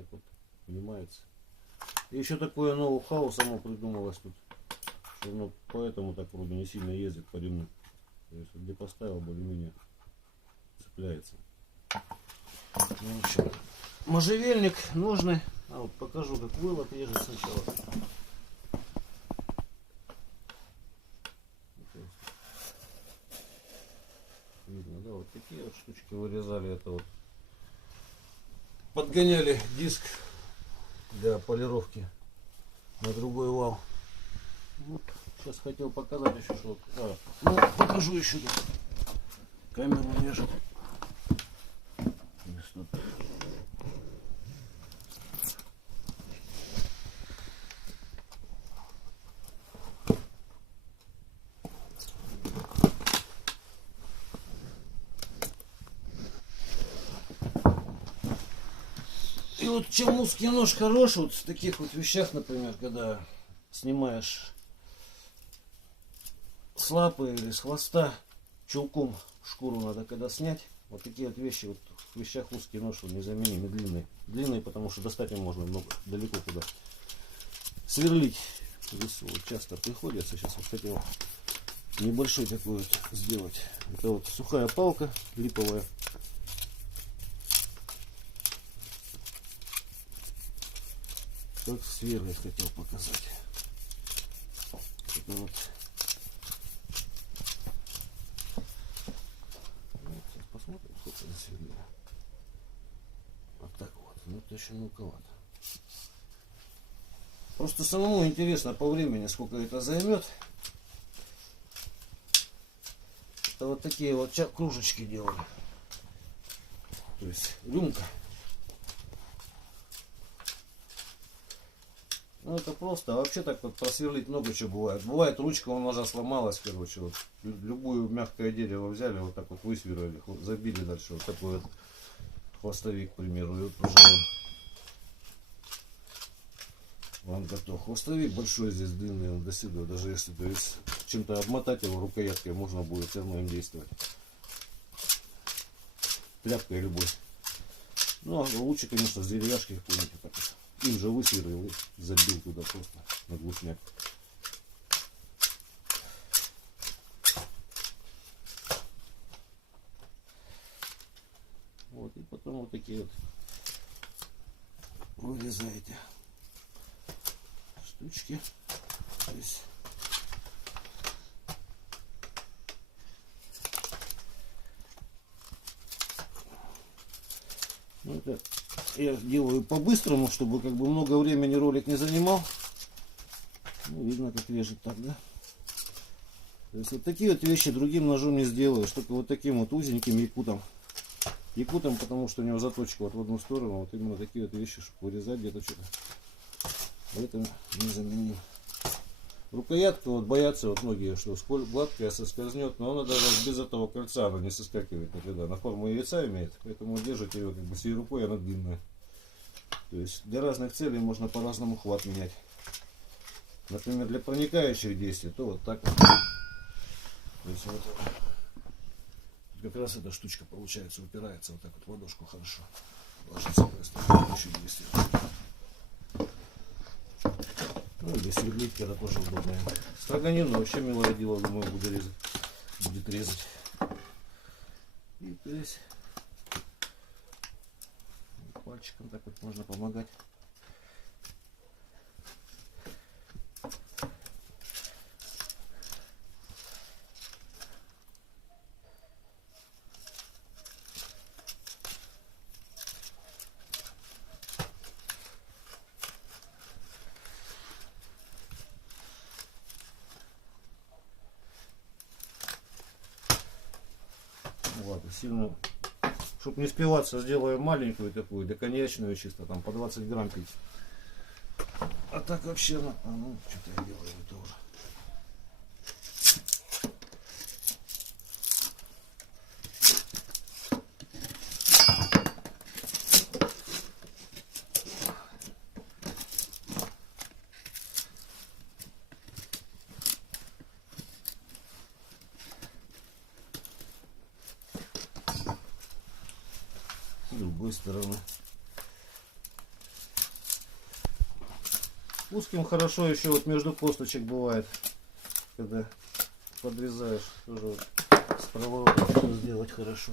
так вот понимается. И еще такое ноу-хау само придумалось тут, что оно поэтому так вроде не сильно ездит по ремню. То есть где поставил, более-менее цепляется. Ну, в общем, можжевельник, ножны. А вот покажу, как вылов режет сначала. Видно, да, вот такие вот штучки вырезали. Это вот подгоняли диск для полировки на другой вал. Вот. Сейчас хотел показать еще, что ну, покажу еще тут. Камеру режет. И вот чем узкий нож хорош, вот в таких вот вещах, например, когда снимаешь с лапы или с хвоста, чулком шкуру надо когда снять. Вот такие вот вещи, вот в вещах узкий нож он незаменимый, длинный. Длинный, потому что достать им можно много, далеко куда. Сверлить здесь вот часто приходится. Сейчас вот хотел небольшой такой вот сделать. Это вот сухая палка липовая. Как сверлить хотел показать. Это вот. Сейчас посмотрим, сколько я сверлил. Вот так вот. Ну это еще мелковато. Просто самому интересно по времени, сколько это займет. Это вот такие вот кружечки делали. То есть рюмка. Ну это просто. А вообще так вот просверлить много чего бывает. Бывает ручка у ножа сломалась, короче. Вот, любую мягкое дерево взяли, вот так вот высверлили, забили дальше. Вот такой вот хвостовик, к примеру. И вот уже он готов. Хвостовик большой здесь, длинный, он до сюда. Даже если то есть чем-то обмотать его рукояткой, можно будет все равно им действовать. Тряпкой любой. Ну а лучше, конечно, с деревяшки какой-нибудь так вот. Им же высверлил и забил туда просто на глушняк. Вот, и потом вот такие вот вырезаете штучки. Здесь. Ну, это я делаю по-быстрому, чтобы как бы много времени ролик не занимал. Ну, видно, как режет так, да? То есть вот такие вот вещи другим ножом не сделаешь, только вот таким вот узеньким якутом. Якутом, потому что у него заточка вот в одну сторону, вот именно такие вот вещи, чтобы вырезать где-то что-то. Это незаменимо. Рукоятка, вот боятся вот многие, что гладкая соскользнет, но она даже без этого кольца она не соскакивает никогда. На форму яйца имеет, поэтому держите ее как бы всей рукой, она длинная. То есть для разных целей можно по-разному хват менять. Например, для проникающих действий, то вот так вот. То есть вот как раз эта штучка получается, упирается вот так вот в ладошку хорошо. Ложится проникающих действий. Ну, для сверлить это тоже удобно. Строганину вообще милое дело, думаю, будет резать. И здесь пальчиком так вот можно помогать. Ладно, сильно, чтобы не спиваться, сделаю маленькую такую, доконечную, чисто там по 20 грамм пить. А так вообще, ну, что-то я делаю это уже. С другой стороны. Узким хорошо еще вот между косточек бывает, когда подрезаешь, тоже вот с проворотом сделать хорошо.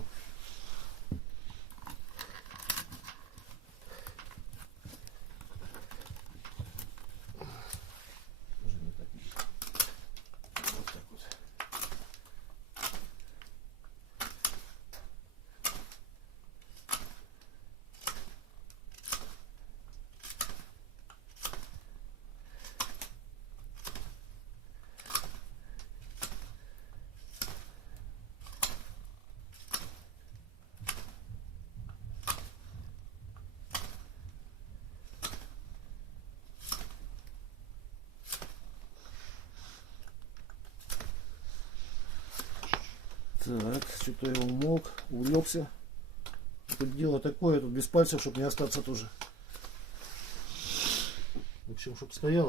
Так, что-то я умолк, увлекся. Тут дело такое, тут без пальцев, чтобы не остаться тоже. В общем, чтобы стояло.